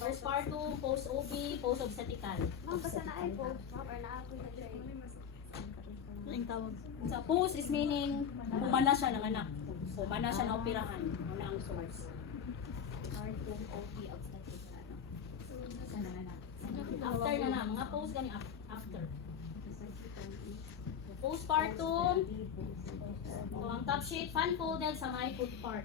Postpartum, post-OB, post-obstetrical. Ma'am, basta na ay post, ma'am, or na-apoy na siya. Ang tawag. Sa post is meaning, humana siya ng anak. Humana siya na operahan. Una ang source. Postpartum, OB, obstetrical. After na na, mga post gani after. Postpartum, so ang top sheet, fan folded sa may foot part.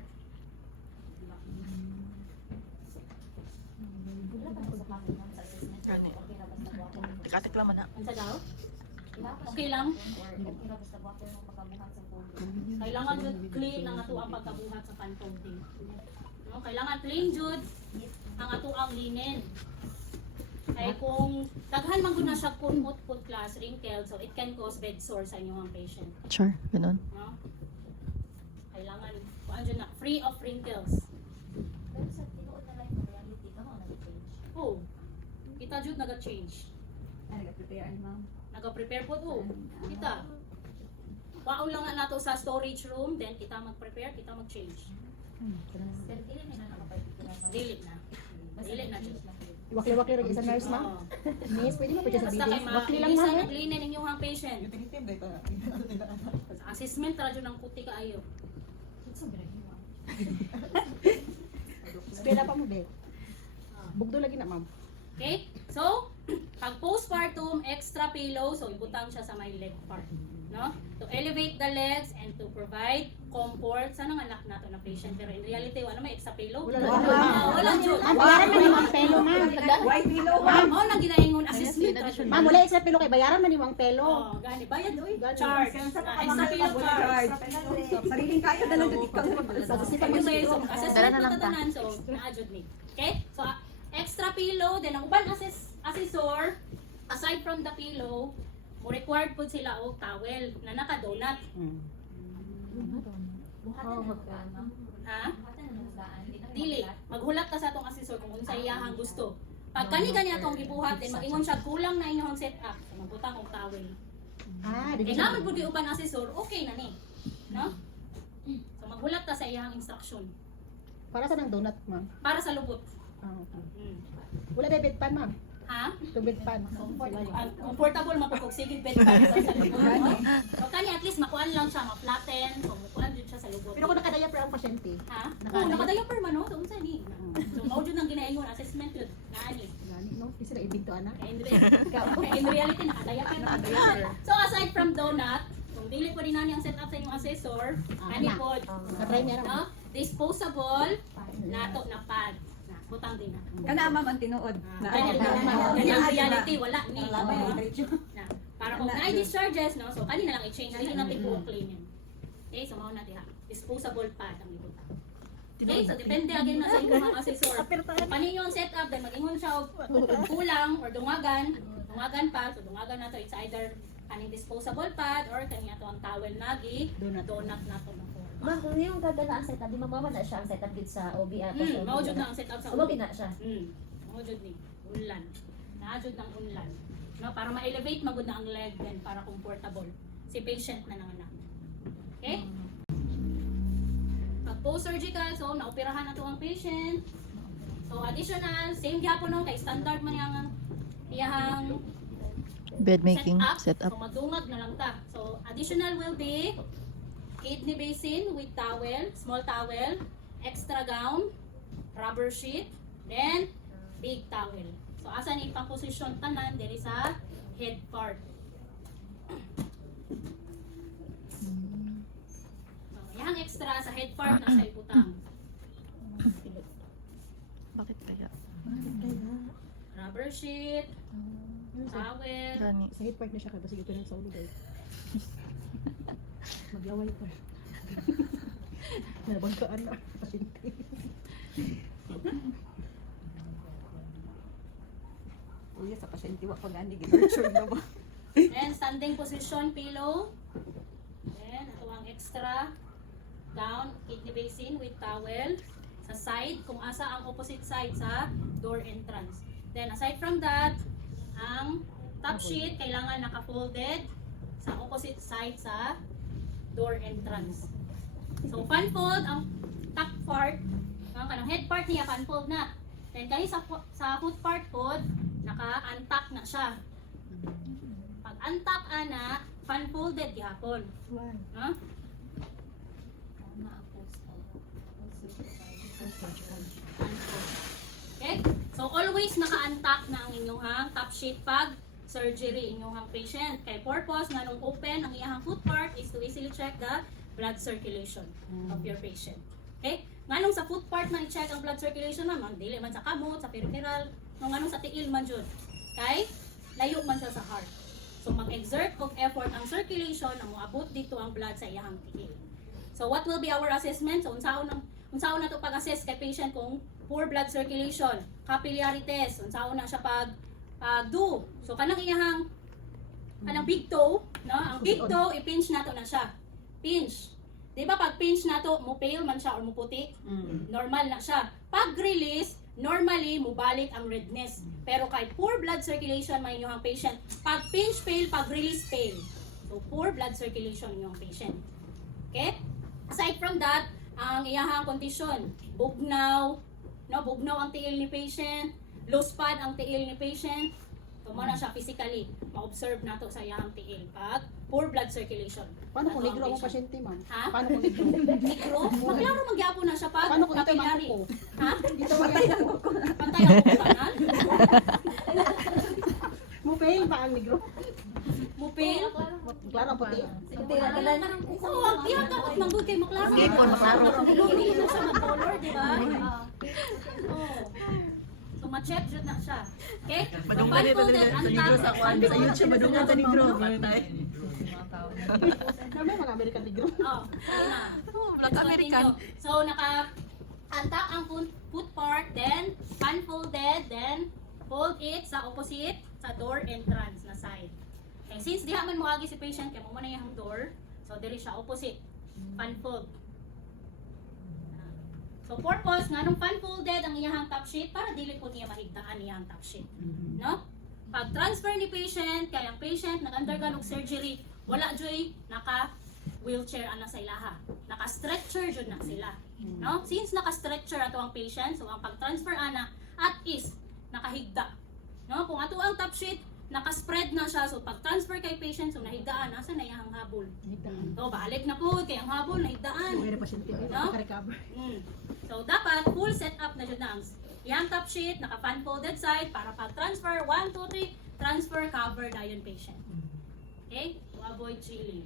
Katik lang man na. Ano daw? Okay lang? Kailangan jud clean ang ato ang pagkabuhat sa fan folding. No, kailangan plain jud ang ato ang linen. Kaya kung daghan man gud na siya kunmot pud class wrinkle, so it can cause bed sore sa inyong patient. Sure, ganun. No? Kailangan kuan jud na free of wrinkles. Pero sa tinuod na life ng reality, kamo nag-change. Oh, kita jud naga-change. Nag-prepare ani ma'am. Naga-prepare po to. Kita. Waon lang na nato sa storage room, then kita mag-prepare, kita mag-change. Pero dili na nakapagpipira sa. Delete na. Delete na jud. Wakli-wakli rin isa nurse, ma'am. Oo. Miss, pwede mo pa dyan sa Basta kay bilis. Wakli lang, ma-ilisa ma'am. naglinen ninyong ang patient. Assessment ra jud ang puti kaayo. Spela pa mo, be. Bugdo lagi na, ma'am. Okay? So, pag postpartum, extra pillow, so ibutang siya sa may leg part. No? To elevate the legs and to provide comfort sa nang anak nato na patient. Pero in reality, wala may extra pillow. Wala lang. Wala jud. Ma'am, bayaran man yung ang pelo, ma'am. White pillow. Ma'am, oh, nang ginaingon assessment ra jud. Ma'am, wala extra pelo kay bayaran man yung ang pelo. Oh, gani bayad oy. Charge. Extra pillow charge. Sariling kayo na lang dito. Pag-isipan mo Okay, so siya. assessment na tatanan, so na-adjud ni. Okay? So, extra pillow, then ang uban assessor, aside from the pillow, mo required po sila og towel na naka-donut. Ha? Dili, maghulat ka sa atong assessor kung unsa iyahang gusto. Pag kani atong gibuhat, then mag-ingon siya kulang na inyong setup, so magbutang og towel. Ah, di Kaya ba? naman po di uban assessor, okay na ni. No? So maghulat ka sa iyahang instruction Para sa nang donut, ma'am. para sa lubot. Ah, okay. Mm. Wala na bed pan, ma'am. Ha? To bed pan. Comfortable mapapagsigid bed pa sa lubot. No? So kani at least makuan lang siya, ma-flatten, so makuan din siya sa lubot. Pero kung nakadiaper ang pasyente, Ha? Oo, nakadayaper man no, so unsa ni? So mao jud nang ginaingon assessment jud. Naani. gani, no? Kasi na ibig to, anak. In reality nakadayaper. So aside from donut, kung dili po din nani ang setup sa inyong assessor, ani pod. Katry niya No? Disposable nato na pad. Na butang din na. Kana ma'am ang tinuod. Ganyan ang reality, wala ni. Na, para kung na-discharges, no? So, kanina lang i-change. Dili natin po clean yan. Okay, so mao na diha. Disposable pad ang ibutang. Okay, so depende again na sa inyong mga assessor. Kung paninyo ang setup, then mag-ingon siya og kulang or dungagan pa. So, dungagan na to, it's either kaning disposable pad or kani ato ang towel nagi, donut na to. Ma'am, kung yung gagana ang setup, di mamama na siya ang setup dito sa OB at Mao jud na ang setup sa Umabi na siya. Mao jud ni unlan. Naajud ng unlan. No, para ma-elevate magud na ang leg then para comfortable si patient na nanganak. Okay? Pag post-surgical, so naoperahan na to ang patient. So additional, same gyapon no kay standard man yang iyang Bed making setup. setup. So magdungag na lang ta. So additional will be kidney basin with towel, small towel, extra gown, rubber sheet, then big towel. So asa ni ipang position tanan diri sa head part. So, yang extra sa head part na sa ibutang. Bakit kaya? Rubber sheet, towel. Gani. sa hip part na siya kaya sige pero sa ulo dahil. Maglaway pa. Nabangkaan na pasyente. Uya sa pasyente wa pa gani gi-nurture na ba. Then standing position pillow. Then ito ang extra gown, kidney basin with towel. Sa side, kung asa ang opposite side sa door entrance. Then aside from that, ang top sheet kailangan naka-folded sa opposite side sa door entrance. So fan fold ang top part No, kanang head part niya pan-fold na. Then kani sa foot part pod naka-untuck na siya. Pag untuck ana, pan-folded gihapon. No? Okay? So always naka-untuck na ang inyong top sheet pag surgery inyong patient. Kay purpose nga nung open ang iyang foot part is to easily check the blood circulation of your patient. Okay? Nganong sa foot part na i-check ang blood circulation man, dili man sa kamot, sa peripheral, nganong sa tiil man jud. Kay layo man siya sa heart. So mag-exert og effort ang circulation na moabot dito ang blood sa iyang tiil. So what will be our assessment? So unsaon na to pag-assess kay patient kung poor blood circulation, capillary test, unsaon na siya do. So kanang iyang big toe, no? Ang big toe i-pinch nato na siya. Pinch. 'Di ba pag pinch nato, mo pale man siya or mo puti? Normal na siya. Pag release, normally mubalik ang redness. Pero kay poor blood circulation man inyong patient, pag pinch pale, pag release pale. So poor blood circulation inyong patient. Okay? Aside from that, ang iyahang condition, bugnaw, no, bugnaw ang tiil ni patient, loose pad ang tiil ni patient. So mo na siya physically ma-observe nato sa iyahang tiil pag poor blood circulation. Paano kung Nato ang negro ang patient. pasyente, ma'am? Ha? Paano kung negro? Negro? Maklaro magyapon na siya pag Paano kung ito capillary. ko? Ha? Dito patay na ko. Pantay ang bukanan? Mo fail ba ang negro? Mupil? Klaro puti. Oo, ang tiyang takot manggod kay maklaro. Maklaro. Hindi na siya mag-color, di ba? Oo. So, ma-check jud na siya. Okay? Madunggan nito sa negro sa kwan sa YouTube, madunggan sa negro. Naman mga American negro. Oh, sige na. Black Let's American. continue. So, naka-untuck ang foot part, then pan-folded, then fold it sa opposite sa door entrance na side. Okay, since diha man moagi si patient kay mo na yung door, so diri siya opposite, pan-fold. So purpose nga nung pan-folded ang iyang top sheet para dili po niya mahigdaan iyang top sheet. No? Pag transfer ni patient kay ang patient nag-undergo og surgery, wala joy naka wheelchair ana sa ilaha. Naka-stretcher jud na sila. No? Since naka-stretcher ato ang patient, so ang pag-transfer ana at is nakahigda. No? Kung ato ang top sheet naka-spread na siya, so pag-transfer kay patient, so nahigdaan, asa na iyang habol. So balik na po kay ang habol nahigdaan. May pasyente No? naka-recover. So dapat full setup na jud na ang iyang top sheet, naka-fan folded side para pag-transfer 1 2 3 transfer cover dayon patient. Okay? To avoid chilling.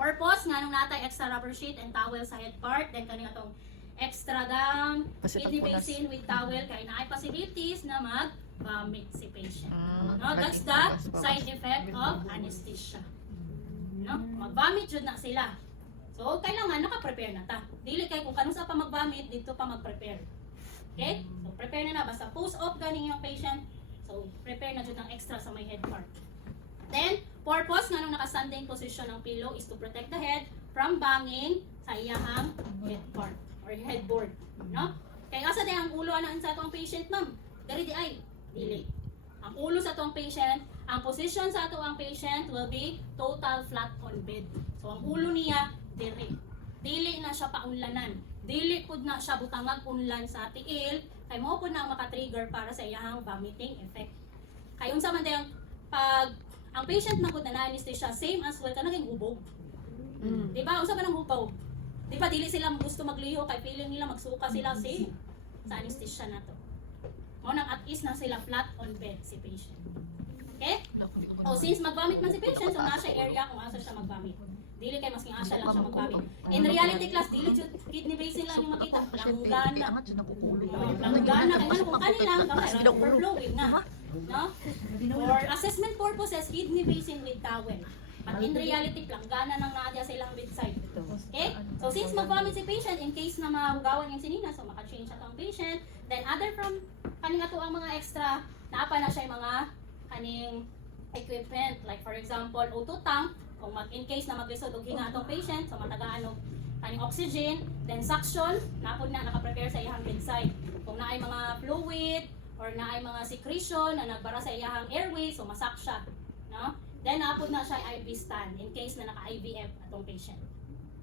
Purpose nga nung natay extra rubber sheet and towel sa head part, then kaning atong extra gown, Kasi kidney tapunas. basin with towel kay naay possibilities na mag-vomit si patient. No, that's the Bagas. side effect of anesthesia. No? Mag-vomit jud na sila. So kailangan naka-prepare na ta. Dili kay kung kanus pa mag-vomit dito pa mag-prepare. Okay? So prepare na basta post-op ganing yung patient. So prepare na jud ng extra sa may head part. Then purpose nga nung naka-standing position ng pillow is to protect the head from banging sa iyahang head part or headboard. No? Kay asa day ang ulo ana sa atong patient, ma'am? Dari di ay dili. Ang ulo sa atong patient, ang position sa atong patient will be total flat on bed. So ang ulo niya diri. Dili na siya paunlanan. Dili pud na siya butangag unlan sa tiil kay mao pud na ang maka-trigger para sa iyang vomiting effect. Kay unsa man dayang pag ang patient na pud na anesthesia same as well kanang hubog. Di ba? Unsa man ang hubog? Di ba dili sila gusto magliho kay feeling nila magsuka sila same sa anesthesia na to. Mo nang at least na sila flat on bed si patient. Okay? O since mag-vomit man si patient, so nasa area kung asa siya mag-vomit. Dili kay masking asa lang siya mag-vomit. In reality class, dili jud kidney basin lang yung makita. Langgana. Langgana kay ano kung kanilang kamay overflowing na. No? For assessment purposes, kidney basin with towel. But in reality, planggana nang naadya sa ilang bedside. Okay? So since mag-vomit si patient, in case na mahugawan yung sinina, so maka-change siya ang patient. Then other from kaning ato ang mga extra, naapa na siya yung mga kaning equipment. Like for example, O2 tank, kung in case na maglisod og hinga atong patient, so matagaan og kaning oxygen, then suction, napod na naka-prepare sa iyang bedside. Kung naay mga fluid or naay mga secretion na nagbara sa iyang airway, so masak siya, no? Then napod na siya IV stand in case na naka-IVF atong patient.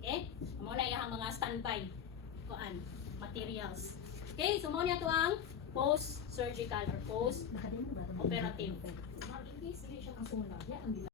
Okay? Amo na iyang mga standby kuan materials. Okay, so mao niya to ang post-surgical or post-operative.